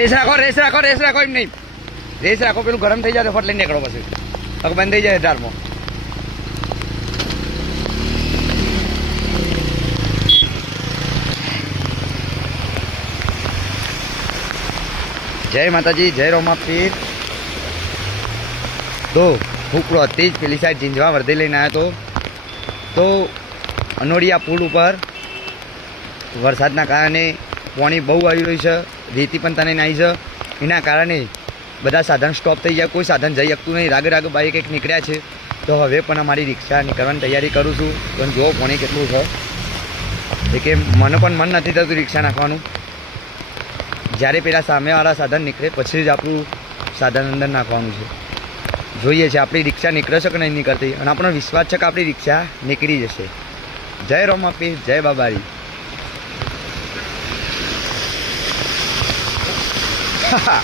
Race રાખો એમ નહીં race રાખો, પેલું ગરમ થઈ જાય ફટ લઈને નીકળો પછી પગ બંધ થઈ જાય ધારમાં. જય માતાજી, જય રોમાપીર. તો હુકડો હતી જ પેલી સાઈડ ઝીંઝવા વર્ધી લઈને આવ્યો તો અનોડિયા પુલ ઉપર વરસાદના કારણે પાણી બહુ આવી રહ્યું છે, રેતી પણ તને નાહી છે. એના કારણે બધા સાધન સ્ટોપ થઈ ગયા, કોઈ સાધન જઈ શકતું નહીં. રાગે બાઈક એક નીકળ્યા છે. તો હવે પણ અમારી રિક્ષા નીકળવાની તૈયારી કરું છું. પણ જુઓ પાણી કેટલું છે એ કે મને પણ મન નથી થતું રિક્ષા નાખવાનું. જ્યારે પેલા સામેવાળા સાધન નીકળે પછી જ આપણું સાધન અંદર નાખવાનું છે. જોઈએ છે આપણી રિક્ષા નીકળે છે કે નહીં નીકળતી, અને આપણો વિશ્વાસ છે કે આપણી રિક્ષા નીકળી જશે. જય રોમાપીર, જય બાબારી. હા